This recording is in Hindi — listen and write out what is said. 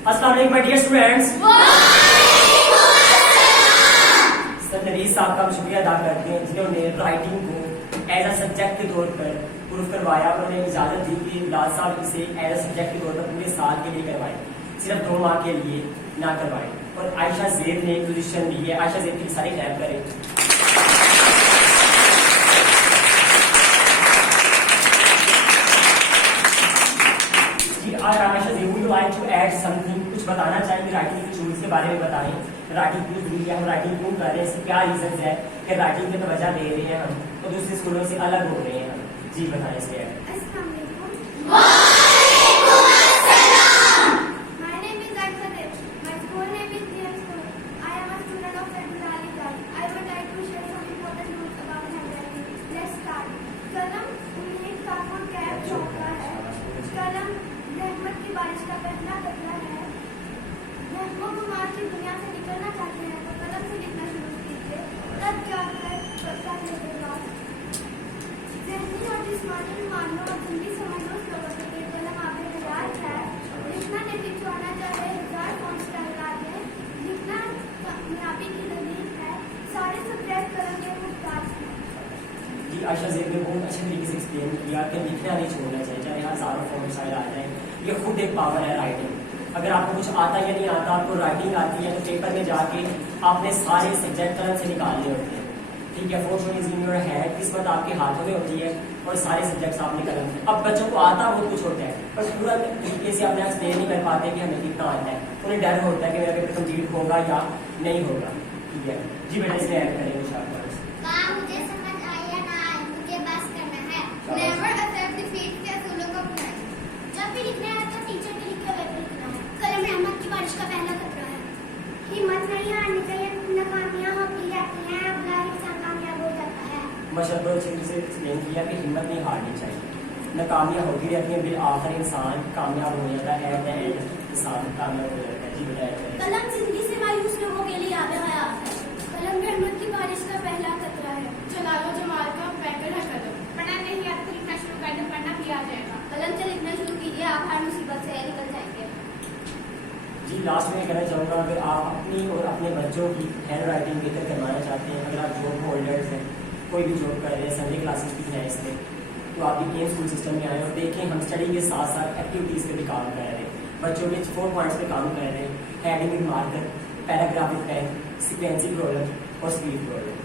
अस्सलाम वालेकुम my dear students. Sir Naveed साहब का हम शुक्रिया अदा करते हैं जिन्होंने राइटिंग को एज अ सब्जेक्ट के तौर पर प्रूफ करवाया। उन्होंने इजाजत दी कि लाल साहब इसे एज अ सब्जेक्ट के तौर पर पूरे साल के लिए करवाए, सिर्फ 2 माह के लिए ना करवाए। और आयशा ज़ेब ने पोजीशन ली है। आयशा ज़ेब की सारी क्लैप करें। Ayesha Zeb would like to add something, कुछ बताना चाहेंगे राइटिंग के टूल्स के बारे में बताएं। राइटिंग क्यों जरूरी है, हम राइटिंग क्यों कर रहे हैं, इसके क्या रीजन है कि राइटिंग पे तवज्जो दे रहे हैं हम तो दूसरे स्कूलों से अलग हो रहे हैं हम। जी बताएं इसके। बारिश का पहला कतरा है। वो बीमार की दुनिया से निकलना चाहते हैं तो कलम से लिखना शुरू कीजिए, तब जाकर पता लगेगा। ज़हनी और जिस्मानी मानो और जिंदगी समझो लोगों के लिए कलम आपके तैयार है। लिखना नहीं छोड़ना चाहे 1000 फॉन्ट स्टाइल आगे, लिखना कामयाबी की दलील है। सारे सब्जेक्ट कलम के मुहताज हैं। जी आयशा ज़ेब ने बहुत अच्छे तरीके से एक्सप्लेन किया कि लिखना नहीं छोड़ना चाहिए, चाहे हज़ारों फॉन्ट स्टाइल आ जाए। ये खुद एक पावर है राइटिंग। अगर आपको कुछ आता या नहीं आता, आपको राइटिंग आती है तो पेपर में जाके आपने सारे सब्जेक्ट कलम से निकालने होते हैं। ठीक है, Fortune is in your hand, किस्मत आपके हाथों में होती है और सारे सब्जेक्ट्स आपने कलम से। अब बच्चों को आता बहुत कुछ होता है पर पूरा तरीके से अपने एक्सप्लेन नहीं कर पाते कि हमें कितना आता है। उन्हें डर होता है कि मेरा पेपर कंप्लीट होगा या नहीं होगा। ठीक है जी बेटा, इसलिए ऐड करेंगे हिम्मत नहीं हारनी चाहिए, नाकामियां होती रहती हैं, अगला इंसान कामयाब हो जाता है। मशहूर से एक्सप्लेन किया कि हिम्मत नहीं हारनी चाहिए, नाकामियां होती रहती हैं, फिर आखिर इंसान कामयाब हो जाता है, इंसान कामयाब हो जाता है। जी बताया। कलम जिंदगी से मायूस लोगों के लिए आगे हयात है। कलम रहमत की बारिश का पहला कतरा है। जलालो जमाल का पैकर है कलम, पढ़ना नहीं आता तो लिखना शुरू कर दो, पढ़ना भी आ जाएगा। कलम से लिखना शुरू कीजिए, आप हर मुसीबत से निकल जाएंगे। जी लास्ट में कहना चाहूँगा, अगर आप अपनी और अपने बच्चों की हैंड राइटिंग बेहतर करवाना चाहते हैं, अगर आप जॉब होल्डर्स हैं, कोई भी जॉब कर रहे हैं, संडे क्लासेस भी हैं इसमें, तो आप भी स्कूल सिस्टम में आए और देखें हम स्टडी के साथ साथ एक्टिविटीज़ पे भी काम कर रहे हैं। बच्चों के 4 पॉइंट्स पे काम कर रहे हैं, heading with marker, paragraphic pen, sequencing problem और स्पीड प्रॉब्लम।